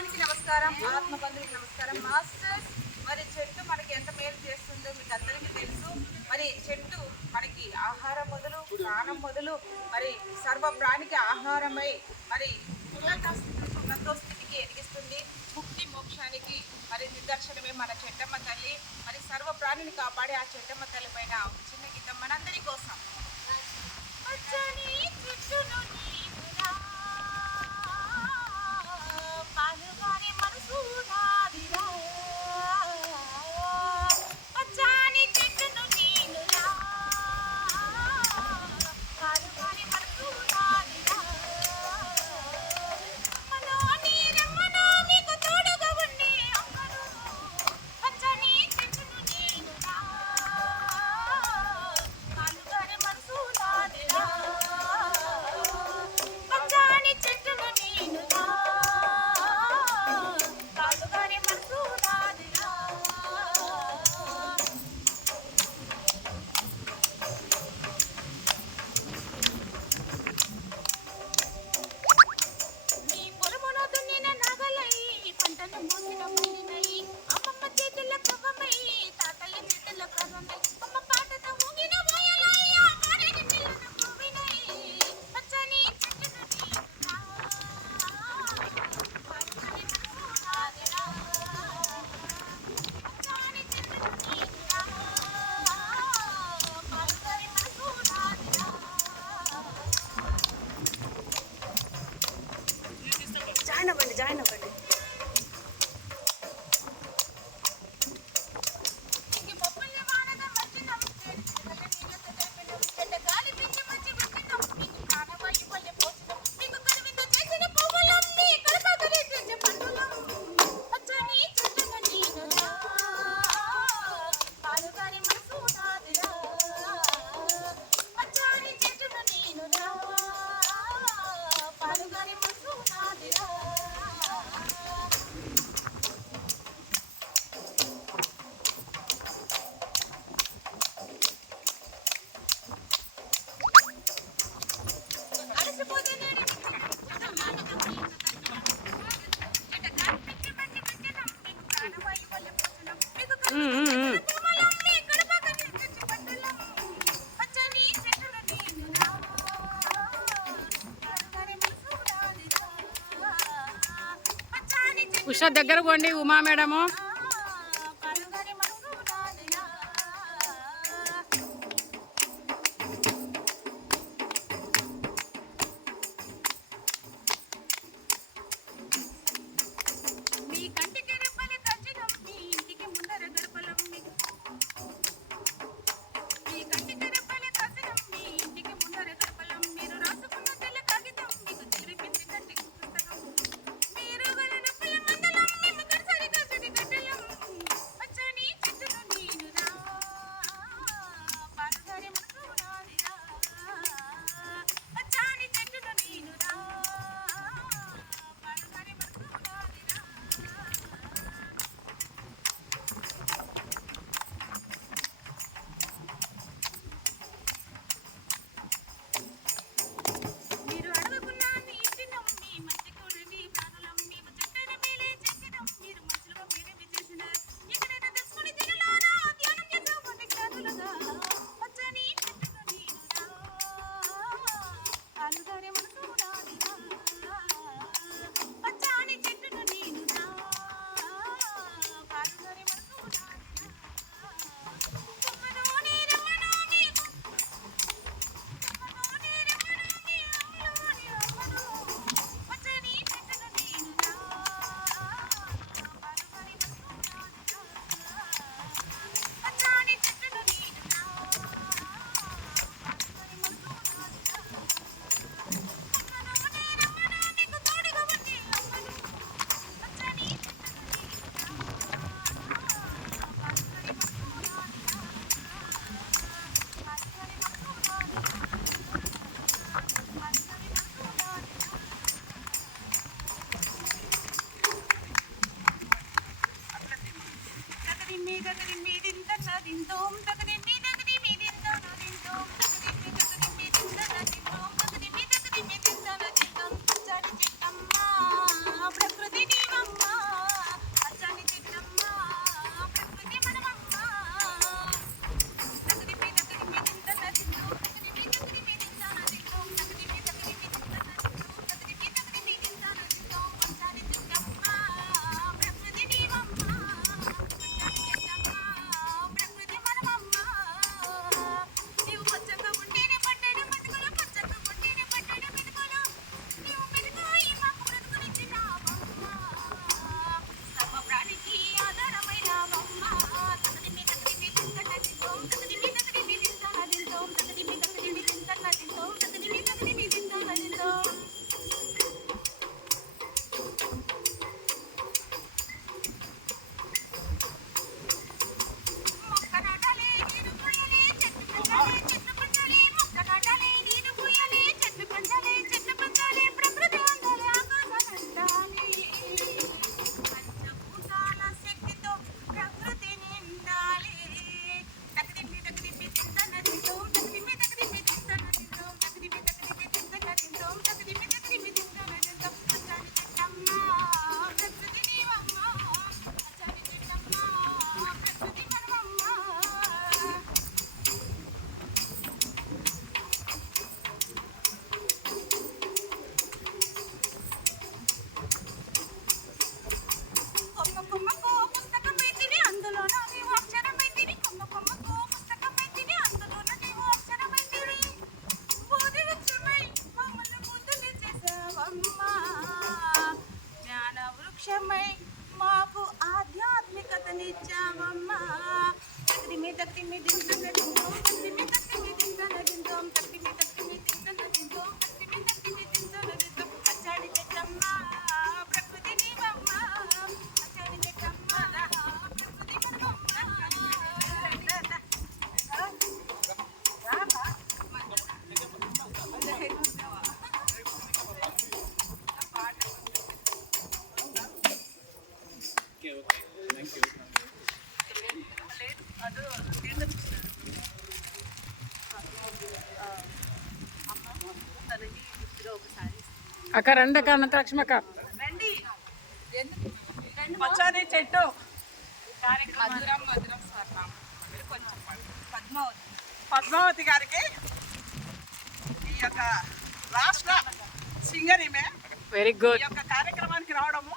దేవునికి నమస్కారం ఆత్మ బంధువుకి నమస్కారం. మాస్టర్స్ మరి చెట్టు మనకి ఎంత మేలు చేస్తుందో మీకు అందరికీ తెలుసు. మరి చెట్టు మనకి ఆహారం మొదలు ప్రాణం మొదలు మరి సర్వ ప్రాణికి ఆహారమై మరి ఉన్నతోస్థితికి ఎదిగిస్తుంది. ముక్తి మోక్షానికి మరి నిదర్శనమే మన చెట్టమ్మ తల్లి. మరి సర్వ ప్రాణిని కాపాడే ఆ చెట్టమ్మ తల్లి పైన చిన్న గీతం మనందరి కోసం. అనుగాని మనసు ఉషా దగ్గర పోండి ఉమా మేడము. తగని మీదింత నదింతోం తగని అక్క రండి అక్క అనంత లక్ష్మి అక్క. రండి చెట్టు. మధురం మధురం పద్మావతి. పద్మావతి గారికి ఈ యొక్క రాష్ట్ర సింగర్ ఈమె వెరీ ఈ గుడ్ యొక్క కార్యక్రమానికి రావడము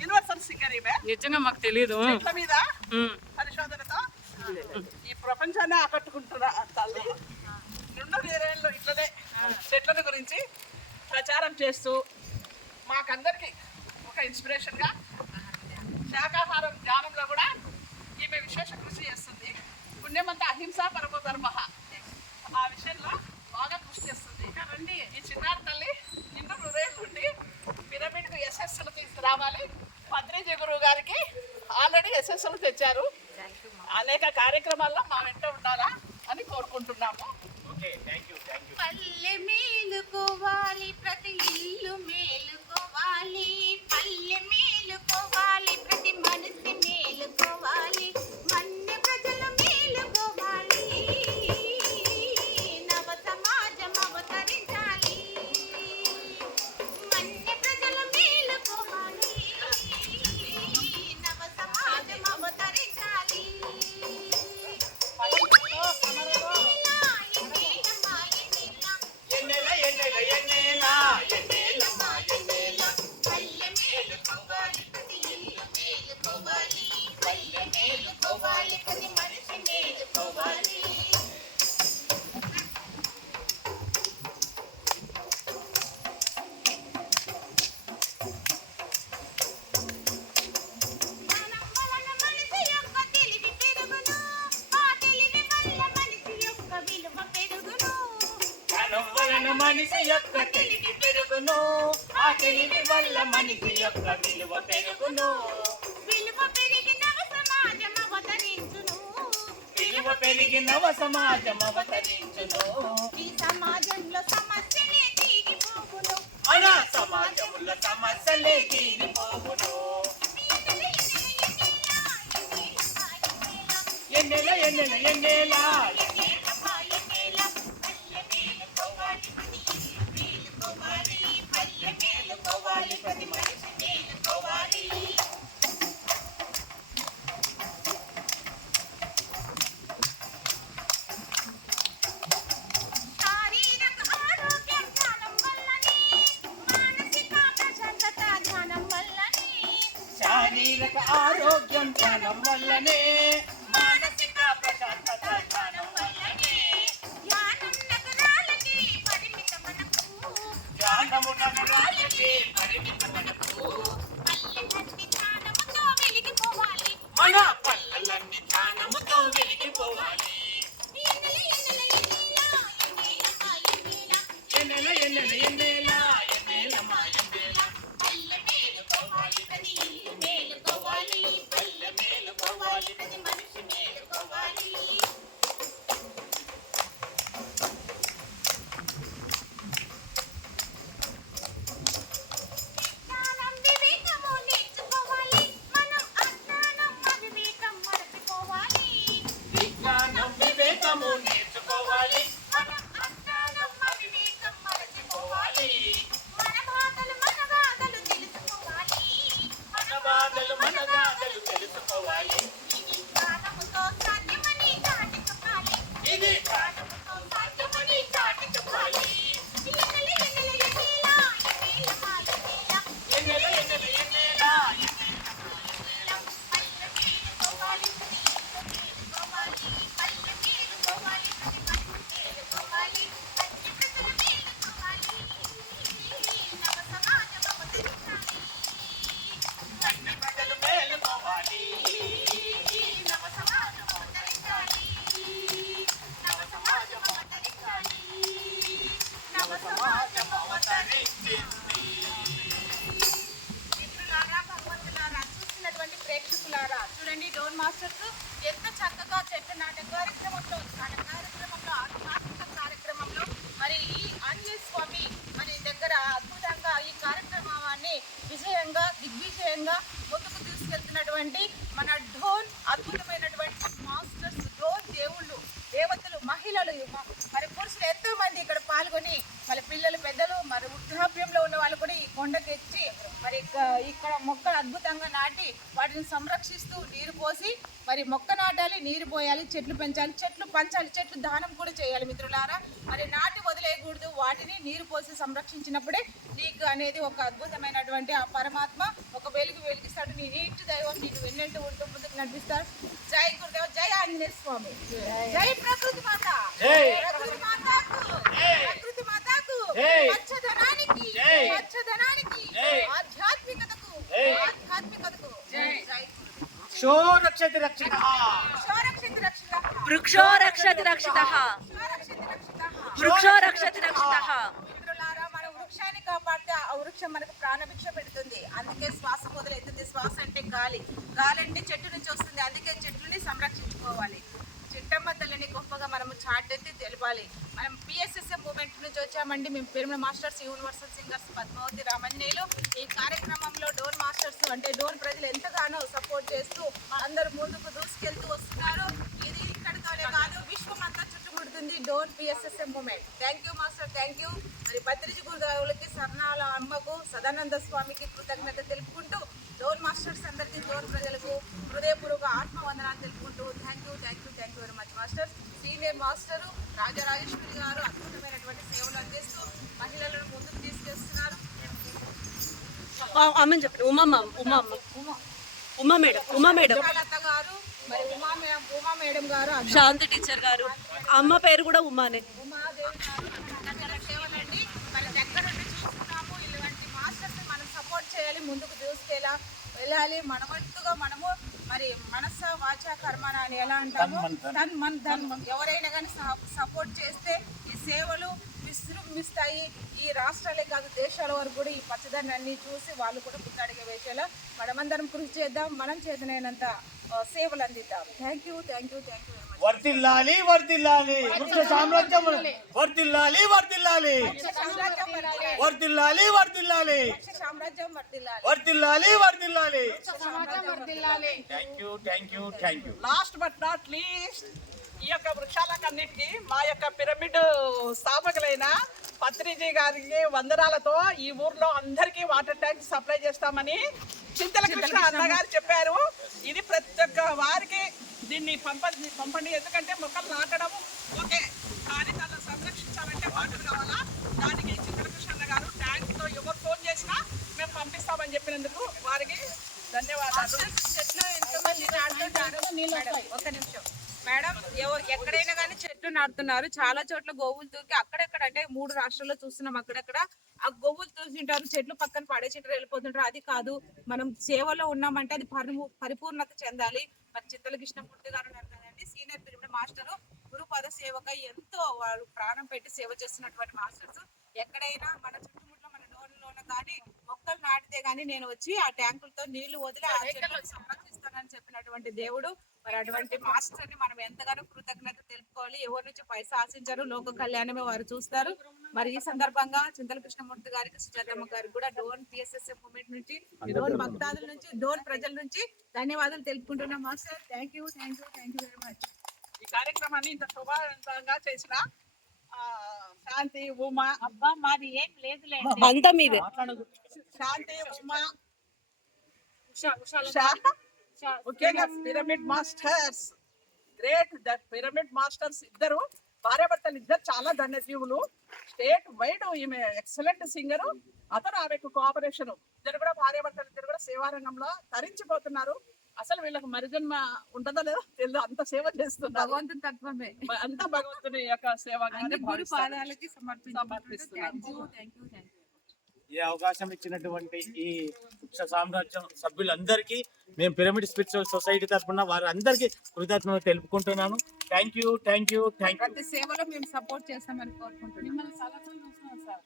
యూనివర్సల్ సింగర్ ఈమె నిజంగా మాకు తెలియదు చెట్ల మీద. పరిశోధనతో ఈ ప్రపంచాన్ని ఆకట్టుకుంటున్న తల్లి. రెండు వేరేళ్ళు ఇట్లనే చెట్ల గురించి ప్రచారం చేస్తూ మాకందరికి ఒక ఇన్స్పిరేషన్గా శాకాహారం ధ్యానంలో కూడా ఈమె విశేష కృషి చేస్తుంది. పుణ్యమంతా అహింస పరమో ధర్మ. ఆ విషయంలో బాగా కృషి చేస్తుంది. రండి ఈ చిన్నారి తల్లి నిండు నూరేళ్ళు ఉండి పిరమిడ్కు ఎస్ఎస్లు తీసుకురావాలి. పత్రిజీ గురువు గారికి ఆల్రెడీ ఎస్ఎస్లు తెచ్చారు. అనేక కార్యక్రమాల్లో మా వెంట ఉండాలా అని కోరుకుంటున్నాము. పల్లె మేలుకోవాలి ప్రతి ఇల్లు మేలు. ధనం మనిషి యొక్క విలువ పెరుగును. విలువ పెరిగిన సమాజం అవతరించును. విలువ పెరిగి నవ సమాజం అవతరించును. ఈ సమాజంలో సమస్యలే తీగిపోవును అనా సమాజముల సమస్యలే తీరిపోవును. ఎన్నెల ఎన్నెల ఎన్నెలా పోయాలి చెట్లు పెంచాలి చెట్లు పంచాలి చెట్లు దానం కూడా చేయాలి మిత్రులారా. మరి నాటి వదిలేయకూడదు వాటిని నీరు పోసి సంరక్షించినప్పుడే నీకు అనేది ఒక అద్భుతమైనటువంటి ఆ పరమాత్మ ఒక వెలుగు వెలిగిస్తాడు. నీ నీటి దైవం నీకు వెన్నెంటూ ఉంటూ ముందుకు నడిపిస్తాడు. జై గురుదేవ్ జై ఆంజనేయ స్వామి. జై ప్రకృతి మాత. ప్రకృతి మాతాకు మాతాకు. ఆధ్యాత్మికతకు. ఆధ్యాత్మికతకు. జై. జై శోరక్షిత్ రక్షిత వృక్షో రక్షతి రక్షిత వృక్షో రక్షతి రక్షిత మనం వృక్షాన్ని కాపాడితే ఆ వృక్షం మనకు ప్రాణభిక్ష పెడుతుంది. అందుకే శ్వాస మొదలవుతుంది. శ్వాస అంటే గాలి. గాలి అంటే చెట్టు నుంచి వస్తుంది. అందుకే చెట్లని సంరక్షించుకోవాలి. చిట్టమ్మ తల్లిని గొప్పగా మనము చాటెత్తి తెలపాలి. మనం పిఎస్ఎస్ఎం మూమెంట్ నుంచి వచ్చామండి. మేము పెరుమల మాస్టర్స్ యూనివర్సల్ సింగర్స్ పద్మావతి రామన్నేలు ఈ కార్యక్రమంలో డోన్ మాస్టర్స్ అంటే డోన్ ప్రజలు ఎంతగానో సపోర్ట్ చేస్తూ అందరూ ముందుకు దూసుకెళ్తూ వస్తున్నారు. ఇక్కడితోనే కాదు విశ్వం అంతా చుట్టుముడుతుంది. Dhone PSSM movement thank you master thank you మరి భద్రిజి గురుదేవులకి సర్నాల అమ్మకు సదానంద స్వామికి కృతజ్ఞత తెలుపుకుంటూ డోన్ మాస్టర్స్ అందరికీ డోన్ ప్రజలకు హృదయపూర్వక ఆత్మవందనాలు తెలుపుకుంటూ thank you thank you thank you very much masters senior master Rajarajeshwari గారు అద్భుతమైనటువంటి సేవలు అందిస్తూ మహిళలను ముందుకు తీసుకెస్తున్నారు ఆమె చెప్పండి. Madam Uma madam Uma madam. గారు శాంతి టీచర్ గారు. అమ్మ పేరు కూడా ఉమానే. ఉమాదేవి గారు దగ్గర సేవలండి మరి దగ్గర ఉండి చూస్తున్నాము. ఇలాంటి మాస్టర్స్ మనం సపోర్ట్ చేయాలి ముందుకు దూసుకెలా వెళ్ళాలి. మన వంతుగా మనము మరి మనస వాచ కర్మన అని ఎలా అంటాము? తన్ మన్ ధన్ ఎవరైనా కానీ సపోర్ట్ చేస్తే ఈ సేవలు విజృంభిస్తాయి ఈ రాష్ట్రాలే కాదు దేశాల వరకు కూడా ఈ పచ్చదనాన్ని అన్ని చూసి వాళ్ళు కూడా పుట్టడిగే వేసేలా మనమందరం కృషి చేద్దాం. మనం చేతనైనంత ఆ, సేవలు అందిద్దాం thank you thank you thank you very much వర్తిల్లాలి వర్తిల్లాలి. వృక్ష సామ్రాజ్యం వర్తిల్లాలి. వర్తిల్లాలి. వర్తిల్లాలి. వర్తిల్లాలి. వర్తిల్లాలి వర్తిల్లాలి. Thank you thank you thank you last but not least ఈ యొక్క వృక్షాలకన్నిటికీ మా యొక్క పిరమిడ్ స్థాపకులైన పత్రిజీ గారికి వందనాలతో ఈ ఊర్లో అందరికీ వాటర్ ట్యాంక్ సప్లై చేస్తామని చింతల కృష్ణ అన్నగారు చెప్పారు. ఇది ప్రతి ఒక్క వారికి దీన్ని పంప పంపండి. ఎందుకంటే మొక్కలు నాటడం ఓకే. కానీ దాన్ని సంరక్షించాలంటే వాటర్ కావాలా? దానికి చింతల కృష్ణ అన్నగారు ట్యాంక్తో ఎవరు ఫోన్ చేసినా మేము పంపిస్తామని చెప్పినందుకు వారికి ధన్యవాదాలు. చెట్లు ఎంతమంది ఒక నిమిషం. మేడం ఎవ- ఎక్కడైనా కానీ చెట్లు నాటుతున్నారు. చాలా చోట్ల గోవులు తూకి అక్కడెక్కడ అంటే మూడు రాష్ట్రాల్లో చూస్తున్నాం అక్కడక్కడ. ఆ గోవులు తూసింటారు చెట్లు పక్కన పడేసింటారు వెళ్ళిపోతుంటారు. అది కాదు మనం సేవలో ఉన్నామంటే అది పరి పరిపూర్ణత చెందాలి. మరి చింతల కృష్ణమూర్తి గారు ఉన్నారు కదండి సీనియర్ పిరమిడ్ మాస్టర్ గురుపద సేవక ఎంతో వాళ్ళు ప్రాణం పెట్టి సేవ చేస్తున్నటువంటి మాస్టర్స్. ఎక్కడైనా మన చుట్టూ డోర్లోన కానీ మొక్కలు నాటితే గానీ నేను వచ్చి ఆ ట్యాంకులతో నీళ్ళు వదిలి ఆ చెట్లను సంరక్షిస్తానని చెప్పినటువంటి దేవుడు. మరి అటువంటి మాస్టర్ని మనం ఎంతగానో కృతజ్ఞత తెలుపుకోవాలి. ఎవరి నుంచి పైసా ఆశించారు లోక కళ్యాణమే వారు చూస్తారు. మరి ఈ సందర్భంగా చింతల కృష్ణమూర్తి గారికి సుజాతమ్మ గారికి కూడా డోన్ టిఎస్ఎస్ఎఫ్ మూమెంట్ నుంచి డోన్ భక్తాదుల నుంచి డోన్ ప్రజల నుంచి ధన్యవాదాలు తెలుపుకుంటున్నాం. Master thank you thank you thank you very much ఈ కార్యక్రమాన్ని ఇంత శుభవంతంగా చేసిన ఆ, శాంతి ఉమా. అబ్బా మాది ఏం లేదులే అంతా మీదే శాంతి ఉమా. ముఖ్యంగా pyramid masters great that pyramid masters ఇద్దరు. భార్యాభర్తలు ఇద్దరు చాలా ధన్యజీవులు. స్టేట్ వైడ్ ఈమె ఎక్సలెంట్ సింగర్ అతను ఆమెకు కోఆపరేషన్ ఇద్దరు కూడా భార్యాభర్తలు ఇద్దరు కూడా సేవా రంగంలో తరించిపోతున్నారు. అసలు వీళ్ళకి మరిజన్మ ఉంటుందో లేదో తెలియదు. అంత సేవ చేస్తున్నారు. భగవంతుని తత్వమే. అంతా భగవంతుని యొక్క సేవ పాదాలకి ఈ అవకాశం ఇచ్చినటువంటి ఈ వృక్ష సామ్రాజ్యం సభ్యులందరికీ మేము పిరమిడ్ స్పిరిచువల్ సొసైటీ తరఫున వారందరికీ కృతజ్ఞతలు తెలుపుకుంటున్నాను. Thank you thank you thank you ప్రతి సేవలో మేము సపోర్ట్ చేస్తామని కోరుకుంటున్నాం. మిమ్మల్ని చాలా సార్లు చూస్తున్నాం సార్.